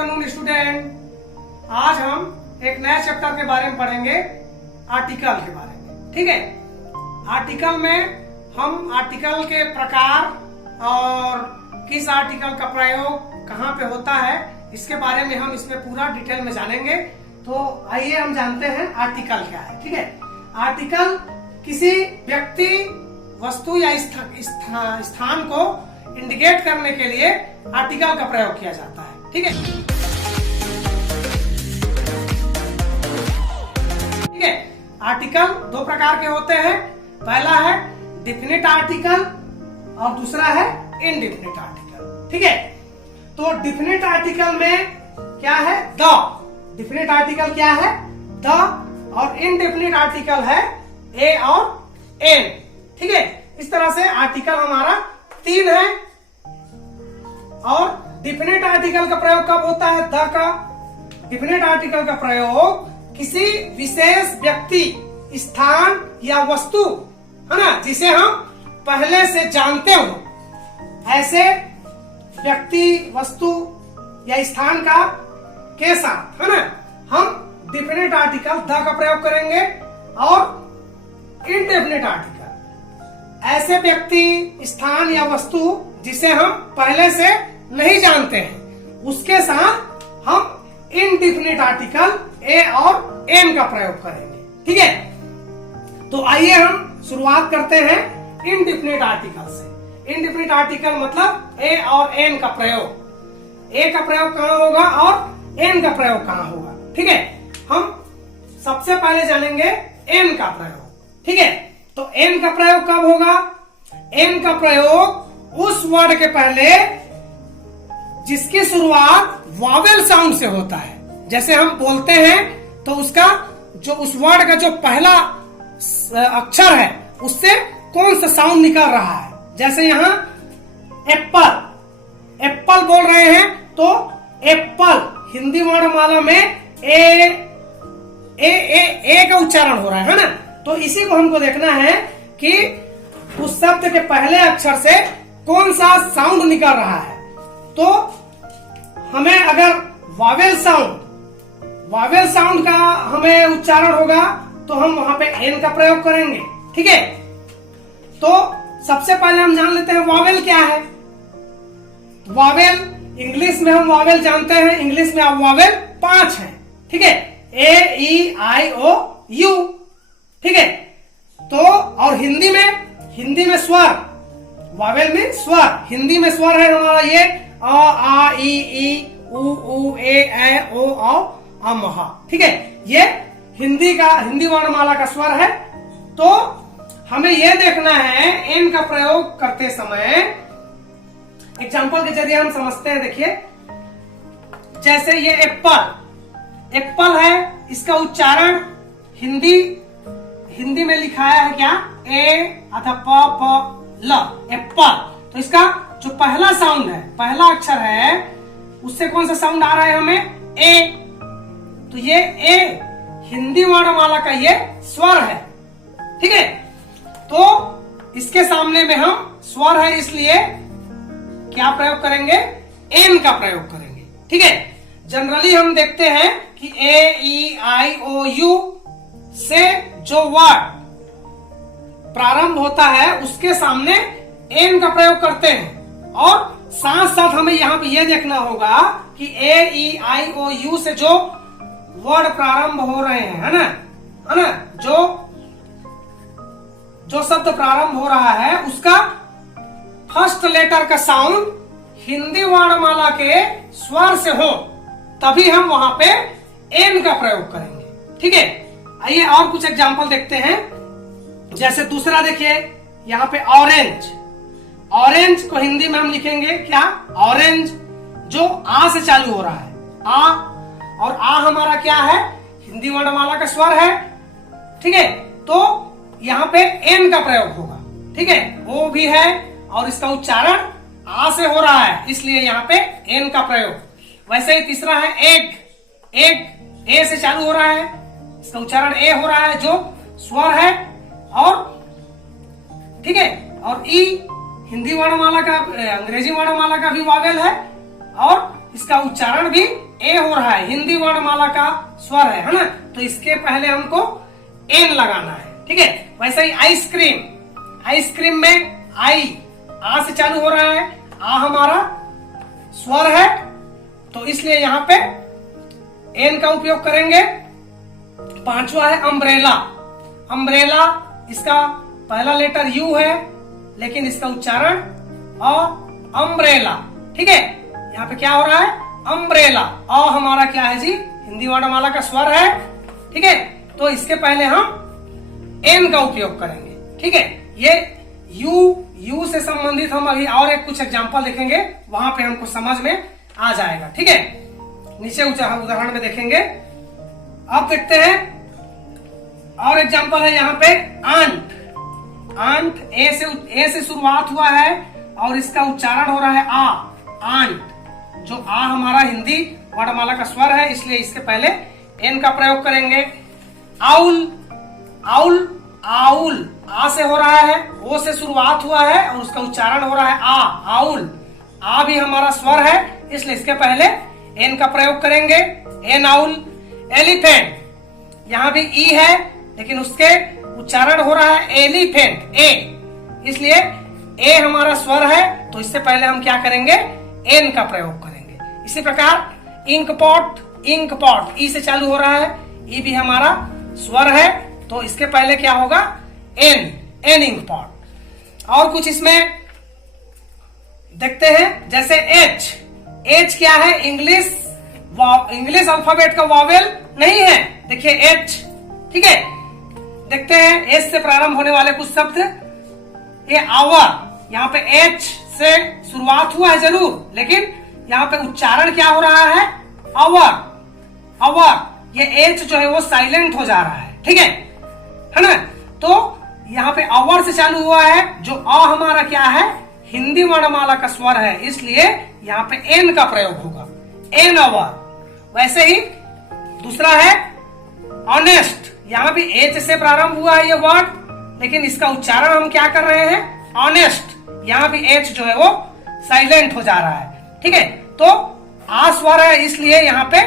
Afternoon student. आज हम एक नए चैप्टर के बारे में पढ़ेंगे, आर्टिकल के बारे में। ठीक है, आर्टिकल में हम आर्टिकल के प्रकार और किस आर्टिकल का प्रयोग कहाँ पे होता है, इसके बारे में हम इसमें पूरा डिटेल में जानेंगे। तो आइए हम जानते हैं आर्टिकल क्या है। ठीक है, आर्टिकल किसी व्यक्ति, वस्तु या स्थान को इंडिकेट करने के लिए आर्टिकल का प्रयोग किया जाता है। ठीक है, ठीक है। आर्टिकल दो प्रकार के होते हैं। पहला है डिफिनिट आर्टिकल और दूसरा है इनडिफिनिट आर्टिकल। ठीक है, तो डिफिनिट आर्टिकल में क्या है? द। डिफिनिट आर्टिकल क्या है? द। और इनडिफिनिट आर्टिकल है ए और एन। ठीक है, इस तरह से आर्टिकल हमारा तीन है। और डिफिनिट आर्टिकल का प्रयोग कब होता है? द का। डिफिनिट आर्टिकल का प्रयोग किसी विशेष व्यक्ति, स्थान या वस्तु, है ना, जिसे हम पहले से जानते हो, ऐसे व्यक्ति, वस्तु या स्थान का के साथ, है ना, हम डिफिनिट आर्टिकल द का प्रयोग करेंगे। और इनडेफिनिट आर्टिकल ऐसे व्यक्ति, स्थान या वस्तु जिसे हम पहले से नहीं जानते हैं, उसके साथ हम इनडिफिनिट आर्टिकल ए और एन का प्रयोग करेंगे। ठीक है, तो आइए हम शुरुआत करते हैं इनडिफिनिट आर्टिकल से। इनडिफिनिट आर्टिकल मतलब ए और एन का प्रयोग। ए का प्रयोग कहाँ होगा और एन का प्रयोग कहाँ होगा? ठीक है, हम सबसे पहले जानेंगे एन का प्रयोग। ठीक है, तो एन का प्रयोग कब होगा? एन का प्रयोग उस वर्ड के पहले जिसकी शुरुआत वॉवेल साउंड से होता है। जैसे हम बोलते हैं तो उसका जो उस वर्ड का जो पहला अक्षर है, उससे कौन सा साउंड निकल रहा है। जैसे यहाँ एप्पल, एप्पल बोल रहे हैं तो एप्पल हिंदी वर्णमाला में ए का उच्चारण हो रहा है ना। तो इसी को हमको देखना है कि उस शब्द के पहले अक्षर से कौन सा साउंड निकल रहा है। तो हमें अगर वावेल साउंड का हमें उच्चारण होगा तो हम वहां पे एन का प्रयोग करेंगे। ठीक है, तो सबसे पहले हम जान लेते हैं वावेल क्या है। वावेल, इंग्लिश में हम वावेल जानते हैं। इंग्लिश में अब वावेल 5 है। ठीक है, ए, ई, आई, ओ, यू। ठीक है, तो और हिंदी में स्वर, वावेल में स्वर। हिंदी में स्वर है हमारा ये अ, आ, ई, उ, ए, ओ, अम, ह। ठीक है, ये हिंदी वर्णमाला का स्वर है। तो हमें यह देखना है एन का प्रयोग करते समय, एग्जाम्पल के जरिए हम समझते हैं। देखिए, जैसे ये एप्पल है, इसका उच्चारण हिंदी में लिखाया है क्या? ए अथवा प ल, एप्पल। तो इसका जो पहला साउंड है, पहला अक्षर है, उससे कौन सा साउंड आ रहा है हमें? ए। तो ये ए हिंदी वर्णमाला का ये स्वर है। ठीक है, तो इसके सामने में हम स्वर है, इसलिए क्या प्रयोग करेंगे? एन का प्रयोग करेंगे। ठीक है, जनरली हम देखते हैं कि ए, ई, आई, ओ, यू से जो वर्ड प्रारंभ होता है उसके सामने एन का प्रयोग करते हैं। और साथ साथ हमें यहाँ पे यह देखना होगा कि ए, ई, आई, ओ, यू से जो वर्ड प्रारंभ हो रहे हैं, है ना, जो शब्द प्रारंभ हो रहा है, उसका फर्स्ट लेटर का साउंड हिंदी वर्णमाला के स्वर से हो, तभी हम वहां पे एन का प्रयोग करेंगे। ठीक है, आइए और कुछ एग्जांपल देखते हैं। जैसे दूसरा देखिए, यहाँ पे ऑरेंज। ऑरेंज को हिंदी में हम लिखेंगे क्या? ऑरेंज, जो आ से चालू हो रहा है, आ। और आ हमारा क्या है? हिंदी वर्णमाला का स्वर है। ठीक है, तो यहाँ पे एन का प्रयोग होगा। ठीक है, ओ भी है और इसका उच्चारण आ से हो रहा है, इसलिए यहाँ पे एन का प्रयोग। वैसे ही तीसरा है एग। एग ए से चालू हो रहा है, इसका उच्चारण ए हो रहा है, जो स्वर है। और ठीक है, और ई हिंदी वर्णमाला का, अंग्रेजी वर्णमाला का भी वावेल है। और इसका उच्चारण भी ए हो रहा है, हिंदी वर्णमाला का स्वर है ना, तो इसके पहले हमको एन लगाना है। ठीक है, वैसे ही आइसक्रीम, आइसक्रीम में आई आ से चालू हो रहा है, आ हमारा स्वर है, तो इसलिए यहाँ पे एन का उपयोग करेंगे। पांचवा है अम्ब्रेला, अम्ब्रेला इसका पहला लेटर यू है, लेकिन इसका उच्चारण अम्ब्रेला। ठीक है, यहाँ पे क्या हो रहा है, अम्ब्रेला, अ हमारा क्या है जी, हिंदी वर्णमाला का स्वर है। ठीक है, तो इसके पहले हम एन का उपयोग करेंगे। ठीक है, ये यू से संबंधित हम अभी और एक कुछ एग्जांपल देखेंगे, वहां पे हमको समझ में आ जाएगा। ठीक है, नीचे उदाहरण में देखेंगे। अब देखते हैं और एग्जांपल है यहाँ पे आंट, आंट ए से शुरुआत हुआ है और इसका उच्चारण हो रहा है आ, आंट, जो आ हमारा हिंदी वर्णमाला का स्वर है, इसलिए इसके पहले एन का प्रयोग करेंगे। आउल, आउल, आउल आ से हो रहा है, ओ से शुरुआत हुआ है और उसका उच्चारण हो रहा है आ, आउल, आ भी हमारा स्वर है, इसलिए इसके पहले एन का प्रयोग करेंगे, एन आउल। एलिफेंट, यहाँ भी ई है लेकिन उसके उच्चारण हो रहा है एलिफेंट, ए, इसलिए ए हमारा स्वर है, तो इससे पहले हम क्या करेंगे, एन का प्रयोग करेंगे। इसी प्रकार इंक पॉट, इंक पॉट ई से चालू हो रहा है, ई भी हमारा स्वर है, तो इसके पहले क्या होगा, एन, एन इंक पॉट। और कुछ इसमें देखते हैं, जैसे एच, एच क्या है, इंग्लिश अल्फाबेट का वॉवेल नहीं है, देखिए एच। ठीक है, देखते हैं एच से प्रारंभ होने वाले कुछ शब्द। ये आवर, यहाँ पे एच से शुरुआत हुआ है जरूर, लेकिन यहाँ पे उच्चारण क्या हो रहा है, आवर, आवर, ये एच जो है वो साइलेंट हो जा रहा है। ठीक है ना, तो यहाँ पे आवर से चालू हुआ है, जो अ हमारा क्या है, हिंदी वर्णमाला का स्वर है, इसलिए यहाँ पे एन का प्रयोग होगा, एन आवर। वैसे ही दूसरा है ऑनेस्ट, यहाँ भी एच से प्रारंभ हुआ है ये वर्ड, लेकिन इसका उच्चारण हम क्या कर रहे हैं, ऑनेस्ट, यहाँ भी एच जो है वो साइलेंट हो जा रहा है। ठीक है, तो आ स्वर है, इसलिए यहाँ पे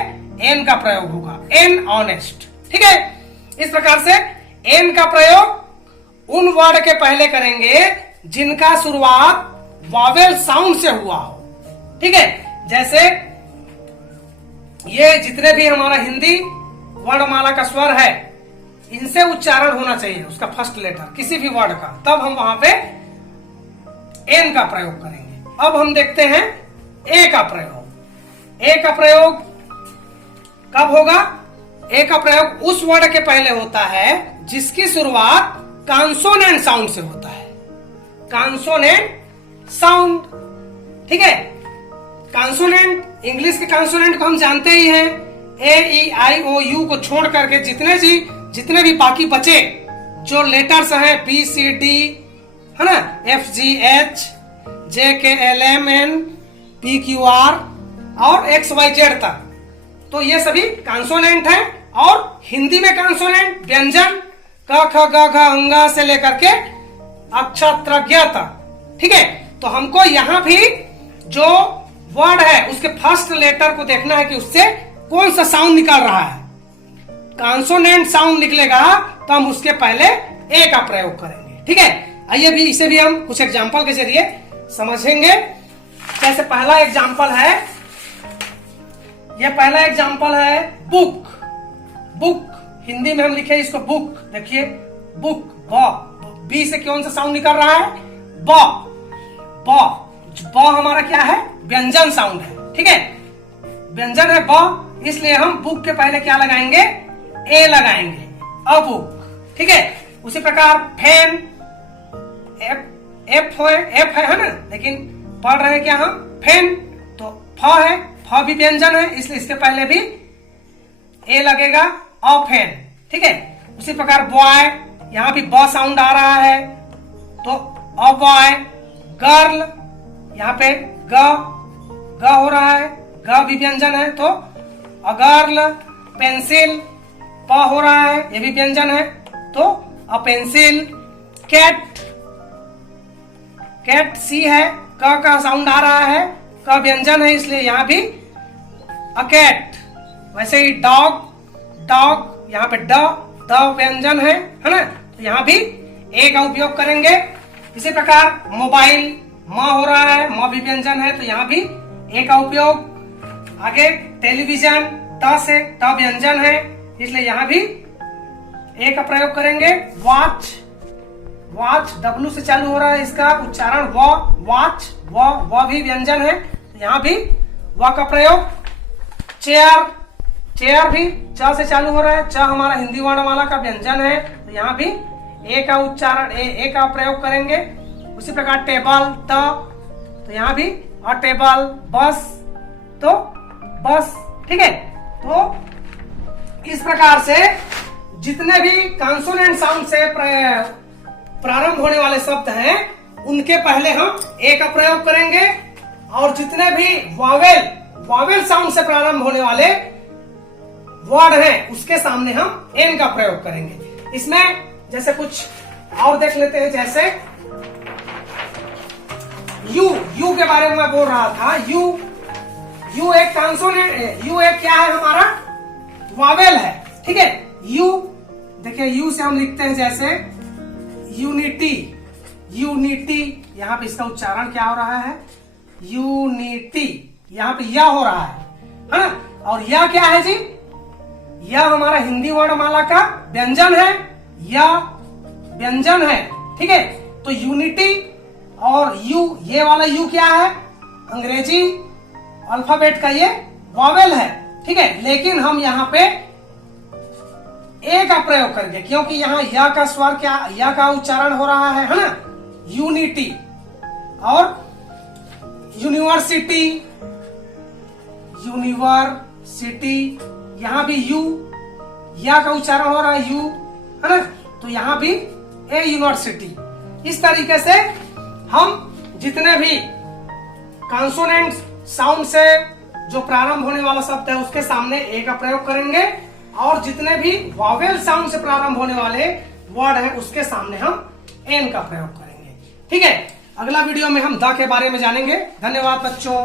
एन का प्रयोग होगा, एन ऑनेस्ट। ठीक है, इस प्रकार से एन का प्रयोग उन वर्ड के पहले करेंगे जिनका शुरुआत वॉवेल साउंड से हुआ हो। ठीक है, जैसे ये जितने भी हमारा हिंदी वर्णमाला का स्वर है, इनसे उच्चारण होना चाहिए उसका फर्स्ट लेटर किसी भी वर्ड का, तब हम वहां पे एन का प्रयोग करेंगे। अब हम देखते हैं ए का प्रयोग। ए का प्रयोग कब होगा, ए का प्रयोग उस वर्ड के पहले होता है जिसकी शुरुआत कॉन्सोनेंट साउंड से होता है, कॉन्सोनेंट साउंड। ठीक है, कॉन्सोनेंट, इंग्लिश के कॉन्सोनेंट को हम जानते ही हैं, ए ई आई ओ यू को छोड़ करके जितने भी बाकी बचे जो लेटर्स हैं, बी सी डी है ना, F G H J K L M N P Q R और एक्स वाई जेड तक, तो ये सभी कॉन्सोनेंट हैं। और हिंदी में कॉन्सोनेंट व्यंजन क ख ग घ अंगा से लेकर के अक्षर तक। ठीक है, तो हमको यहाँ भी जो वर्ड है उसके फर्स्ट लेटर को देखना है कि उससे कौन सा साउंड निकल रहा है। कॉन्सोनेंट साउंड निकलेगा तो हम उसके पहले ए का प्रयोग करेंगे। ठीक है, आइए भी इसे भी हम कुछ एग्जांपल के जरिए समझेंगे। जैसे पहला एग्जांपल है, ये पहला एग्जांपल है बुक। बुक हिंदी में हम लिखे इसको बुक, देखिए बुक, ब, बी से कौन सा साउंड निकल रहा है, ब, ब, ब हमारा क्या है, व्यंजन साउंड है। ठीक है, व्यंजन है ब, इसलिए हम बुक के पहले क्या लगाएंगे, ए लगाएंगे, अ बुक। ठीक है, उसी प्रकार फैन, एफ है ना, लेकिन पढ़ रहे हैं क्या हम, फैन, तो फ है, फ भी व्यंजन है, इसलिए इसके पहले भी ए लगेगा, अ फैन। ठीक है, उसी प्रकार बॉय, यहाँ भी ब साउंड आ रहा है तो अ बॉय। गर्ल, यहाँ पे ग हो रहा है, ग भी व्यंजन है तो अ गर्ल। पेंसिल, प हो रहा है, ये भी व्यंजन है तो अ पेंसिल। कैट, कैट सी है, क का साउंड आ रहा है, क व्यंजन है, इसलिए यहाँ भी अ कैट। वैसे ही डॉग, डॉग यहाँ पे द व्यंजन है ना, तो यहाँ भी ए का उपयोग करेंगे। इसी प्रकार मोबाइल, म हो रहा है, म भी व्यंजन है, तो यहाँ भी ए का उपयोग। आगे टेलीविजन, ट से ट व्यंजन है, इसलिए यहाँ भी ए का प्रयोग करेंगे। वॉच, वॉच डब्लू से चालू हो रहा है, इसका उच्चारण व, वॉच, व भी व्यंजन है, यहाँ भी व का प्रयोग। चेयर, चेयर भी च से चालू हो रहा है, च हमारा हिंदी वर्णमाला का व्यंजन है, तो यहाँ भी ए का उच्चारण ए का प्रयोग करेंगे। उसी प्रकार टेबल, तो यहाँ भी और टेबल। बस, तो बस, ठीक है। तो इस प्रकार से जितने भी कॉन्सोनेंट साउंड से प्रारंभ होने वाले शब्द हैं उनके पहले हम ए का प्रयोग करेंगे, और जितने भी वावेल साउंड से प्रारंभ होने वाले वर्ड हैं उसके सामने हम एन का प्रयोग करेंगे। इसमें जैसे कुछ और देख लेते हैं, जैसे यू के बारे में मैं बोल रहा था। यू एक कॉन्सोनेंट, यू एक क्या है हमारा, वावेल है, ठीक है। यू देखिए, यू से हम लिखते हैं जैसे यूनिटी, यूनिटी, यहाँ पे इसका उच्चारण क्या हो रहा है, यूनिटी, यहाँ पे या हो रहा है ना। और या क्या है जी, यह हमारा हिंदी वर्णमाला का व्यंजन है, यह व्यंजन है, ठीक है। तो यूनिटी और यू, ये वाला यू क्या है, अंग्रेजी अल्फाबेट का ये वॉवेल है, ठीक है। लेकिन हम यहाँ पे ए का प्रयोग करेंगे, क्योंकि यहाँ या का स्वर क्या, या का उच्चारण हो रहा है ना, यूनिटी। और यूनिवर्सिटी, यूनिवर्सिटी, यहाँ भी यू, या का उच्चारण हो रहा है यू, है ना, तो यहाँ भी ए यूनिवर्सिटी। इस तरीके से हम जितने भी कॉन्सोनेंट साउंड से जो प्रारंभ होने वाला शब्द है उसके सामने ए का प्रयोग करेंगे, और जितने भी वॉवेल साउंड से प्रारंभ होने वाले वर्ड है उसके सामने हम एन का प्रयोग करेंगे, ठीक है। अगला वीडियो में हम द के बारे में जानेंगे। धन्यवाद बच्चों।